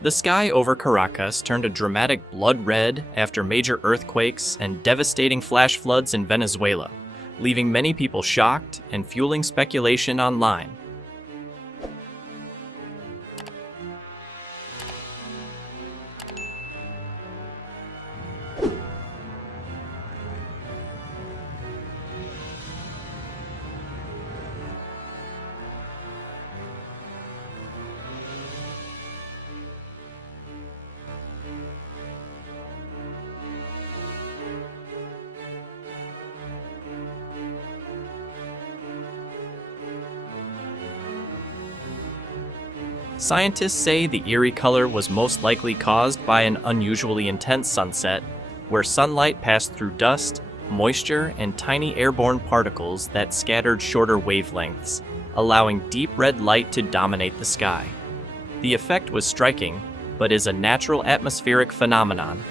The sky over Caracas turned a dramatic blood red after major earthquakes and devastating flash floods in Venezuela, leaving many people shocked and fueling speculation online. Scientists say the eerie color was most likely caused by an unusually intense sunset, where sunlight passed through dust, moisture, and tiny airborne particles that scattered shorter wavelengths, allowing deep red light to dominate the sky. The effect was striking, but is a natural atmospheric phenomenon